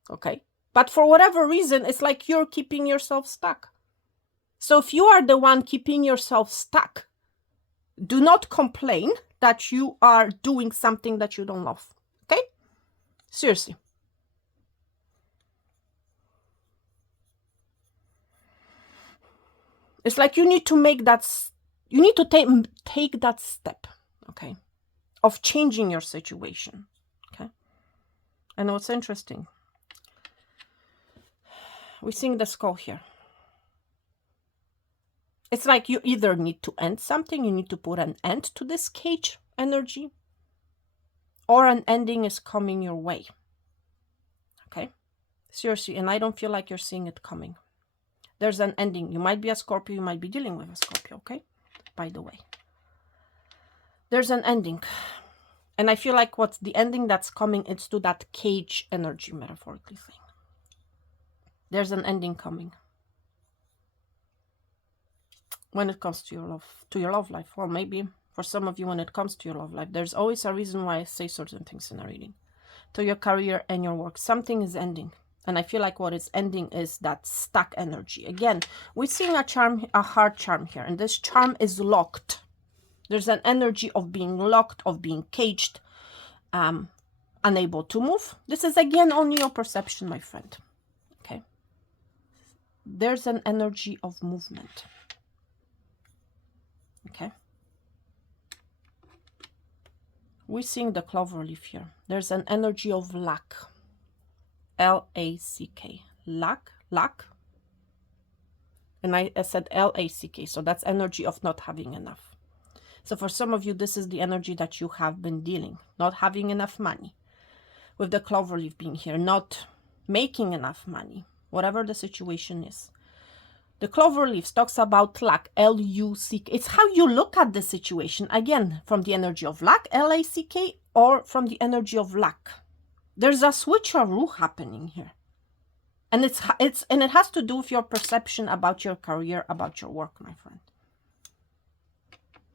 Okay? But for whatever reason, it's like you're keeping yourself stuck. So if you are the one keeping yourself stuck, do not complain that you are doing something that you don't love. Okay? Seriously. It's like you need to make that, you need to take that step, okay, of changing your situation, okay? And what's interesting, we're seeing the skull here. It's like you either need to end something, you need to put an end to this cage energy, or an ending is coming your way, okay? Seriously, and I don't feel like you're seeing it coming. There's an ending. You might be a Scorpio, you might be dealing with a Scorpio, okay? By the way. There's an ending. And I feel like what's the ending that's coming is to that cage energy, metaphorically saying. There's an ending coming. when it comes to your love life. Well, maybe for some of you, when it comes to your love life, there's always a reason why I say certain things in a reading. To your career and your work, something is ending. And I feel like what is ending is that stuck energy. Again, we're seeing a hard charm here, and this charm is locked. There's an energy of being locked, of being caged, unable to move. This is again only your perception, my friend. Okay. There's an energy of movement. Okay. We're seeing the clover leaf here. There's an energy of lack. L-A-C-K. Lack. And I said L-A-C-K. So that's energy of not having enough. So for some of you, this is the energy that you have been dealing. Not having enough money. With the clover leaf being here. Not making enough money. Whatever the situation is. The clover leaves talks about lack, L-U-C-K. It's how you look at the situation. Again, from the energy of lack, L-A-C-K, or from the energy of lack. There's a switcheroo happening here. And it has to do with your perception about your career, about your work, my friend.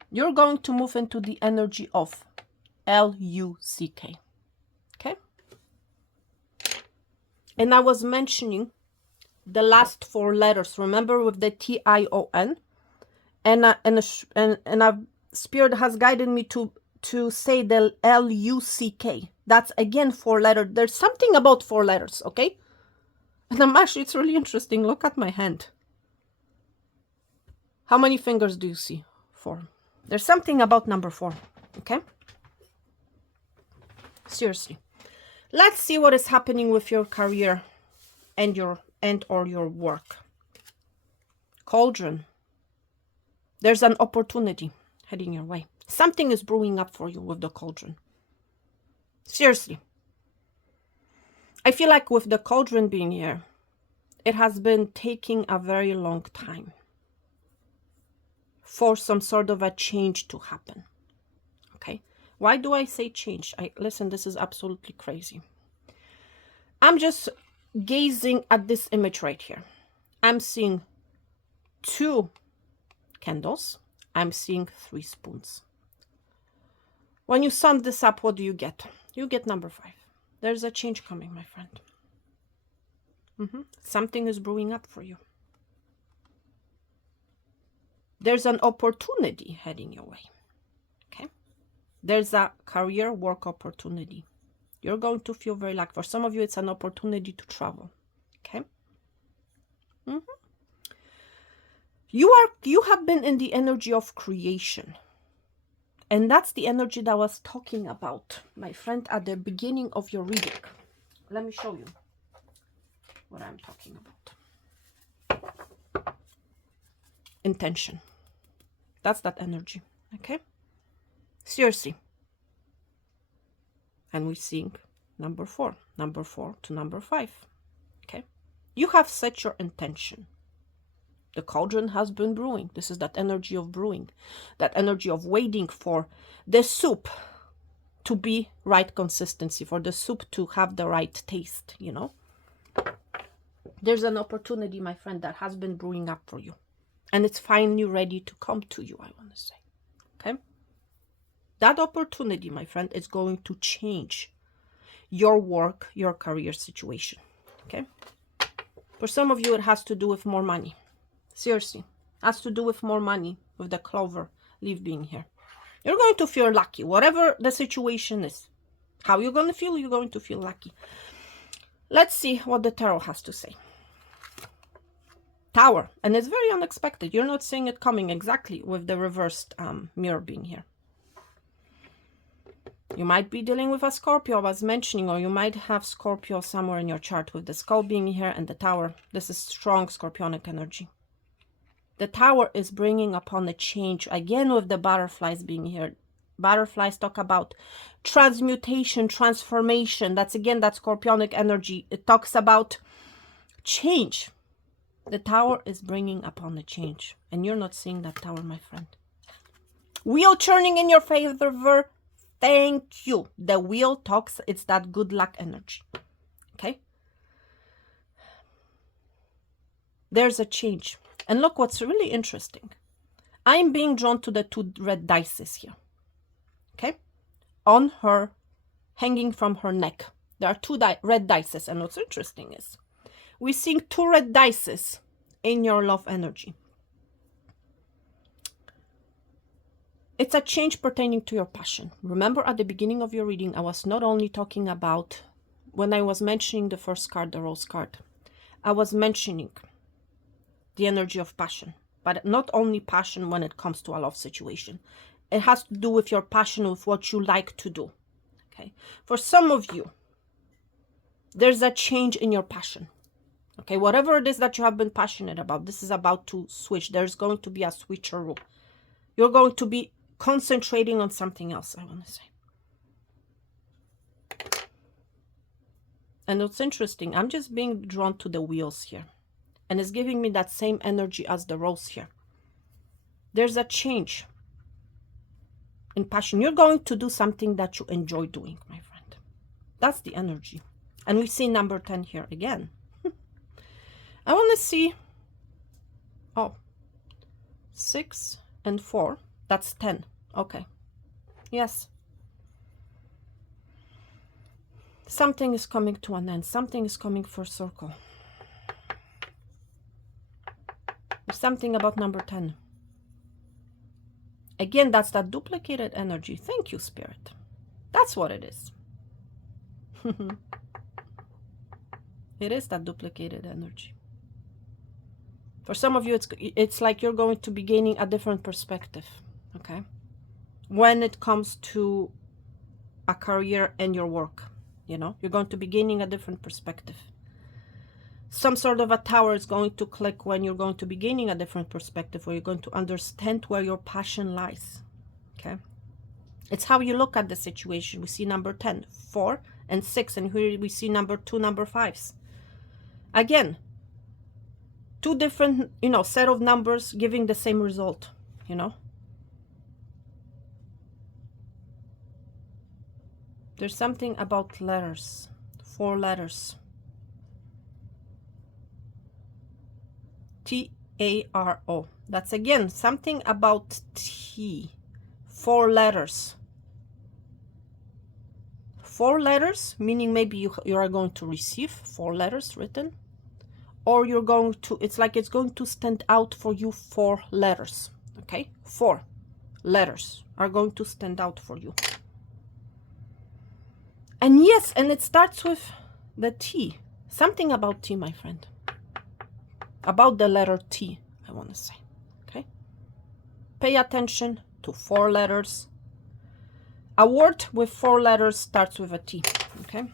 You're going to move into the energy of L-U-C-K. Okay? And I was mentioning the last 4 letters, remember, with the T-I-O-N, and a spirit has guided me to say the L-U-C-K. That's again 4 letters. There's something about 4 letters, okay? And it's really interesting. Look at my hand. How many fingers do you see? 4. There's something about number 4, okay? Seriously. Let's see what is happening with your career and your work. Cauldron. There's an opportunity heading your way. Something is brewing up for you with the cauldron. Seriously. I feel like with the cauldron being here, it has been taking a very long time for some sort of a change to happen. Okay? Why do I say change? Listen, this is absolutely crazy. I'm just gazing at this image right here. I'm seeing 2 candles. I'm seeing 3 spoons. When you sum this up, what do you get? You get number 5. There's a change coming, my friend. Something is brewing up for you. There's an opportunity heading your way. Okay? There's a career work opportunity. You're going to feel very lucky. For some of you, it's an opportunity to travel. Okay? You have been in the energy of creation. And that's the energy that I was talking about, my friend, at the beginning of your reading. Let me show you what I'm talking about. Intention. That's that energy. Okay? Seriously. And we're seeing number 4 to number 5. Okay? You have set your intention. The cauldron has been brewing. This is that energy of brewing. That energy of waiting for the soup to be right consistency, for the soup to have the right taste, you know. There's an opportunity, my friend, that has been brewing up for you. And it's finally ready to come to you, I want to say. Okay? That opportunity, my friend, is going to change your work, your career situation. Okay? For some of you, it has to do with more money. Seriously. Has to do with more money, with the clover leaf being here. You're going to feel lucky, whatever the situation is. How you're going to feel, you're going to feel lucky. Let's see what the tarot has to say. Tower. And it's very unexpected. You're not seeing it coming exactly with the reversed mirror being here. You might be dealing with a Scorpio, I was mentioning, or you might have Scorpio somewhere in your chart with the skull being here and the tower. This is strong Scorpionic energy. The tower is bringing upon a change, again with the butterflies being here. Butterflies talk about transmutation, transformation. That's again that Scorpionic energy. It talks about change. The tower is bringing upon a change. And you're not seeing that tower, my friend. Wheel turning in your favor. Thank you. The wheel talks, it's that good luck energy. Okay? There's a change. And look, what's really interesting. I'm being drawn to the 2 red dices here. Okay? On her, hanging from her neck. There are 2 red dices. And what's interesting is we're seeing 2 red dices in your love energy. It's a change pertaining to your passion. Remember at the beginning of your reading, I was not only talking about, when I was mentioning the first card, the rose card, I was mentioning the energy of passion. But not only passion when it comes to a love situation. It has to do with your passion, with what you like to do. Okay. For some of you, there's a change in your passion. Okay. Whatever it is that you have been passionate about, this is about to switch. There's going to be a switcheroo. You're going to be concentrating on something else, I want to say. And what's interesting, I'm just being drawn to the wheels here. And it's giving me that same energy as the rose here. There's a change in passion. You're going to do something that you enjoy doing, my friend. That's the energy. And we see number 10 here again. I want to see, 6 and 4. That's 10. Okay. Yes. Something is coming to an end. Something is coming for circle. There's something about number 10. Again, that's that duplicated energy. Thank you, Spirit. That's what it is. It is that duplicated energy. For some of you, it's like you're going to be gaining a different perspective. Okay? When it comes to a career and your work, you know, you're going to be gaining a different perspective. Some sort of a tower is going to click when you're going to be gaining a different perspective, where you're going to understand where your passion lies. Okay? It's how you look at the situation. We see number 10, 4 and 6, and here we see number 2, number 5s. Again, 2 different, you know, set of numbers giving the same result, you know. There's something about letters, 4 letters. T-A-R-O. That's again something about T. 4 letters. 4 letters, meaning maybe you are going to receive 4 letters written. Or you're going to, it's like it's going to stand out for you 4 letters. Okay? 4 letters are going to stand out for you. And yes, and it starts with the T. Something about T, my friend. About the letter T, I want to say. Okay? Pay attention to 4 letters. A word with 4 letters starts with a T. Okay?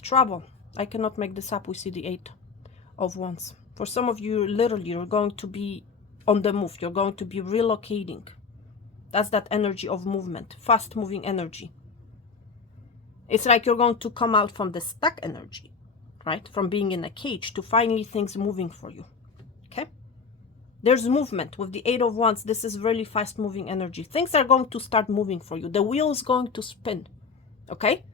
Travel. I cannot make this up. We see the 8 of Wands. For some of you, literally, you're going to be on the move. You're going to be relocating. That's that energy of movement. Fast-moving energy. It's like you're going to come out from the stuck energy, right? From being in a cage to finally things moving for you, okay? There's movement with the 8 of Wands. This is really fast-moving energy. Things are going to start moving for you. The wheel is going to spin, okay?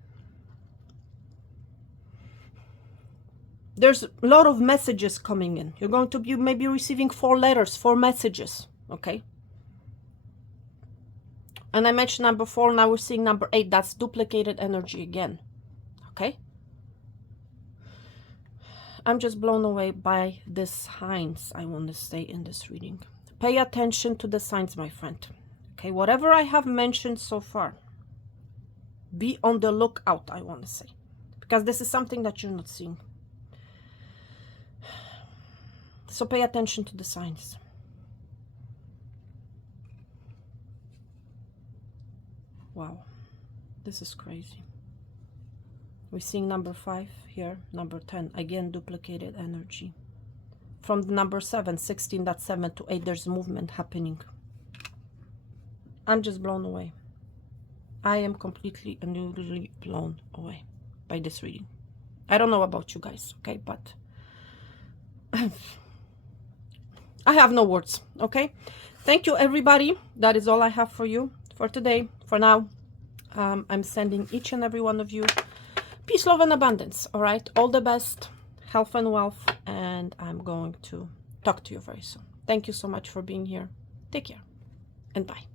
There's a lot of messages coming in. You're going to be maybe receiving 4 letters, 4 messages, okay? And I mentioned number 4, now we're seeing number 8. That's duplicated energy again. Okay? I'm just blown away by the signs, I want to say, in this reading. Pay attention to the signs, my friend. Okay? Whatever I have mentioned so far, be on the lookout, I want to say. Because this is something that you're not seeing. So pay attention to the signs. Wow, this is crazy. We're seeing number 5 here, number 10. Again, duplicated energy. From the number 7, 16, that's 7 to 8, there's movement happening. I'm just blown away. I am completely and utterly blown away by this reading. I don't know about you guys, okay, but I have no words, okay? Thank you, everybody. That is all I have for you for today. For now, I'm sending each and every one of you peace, love, and abundance. All right, all the best, health and wealth, and I'm going to talk to you very soon. Thank you so much for being here. Take care and bye.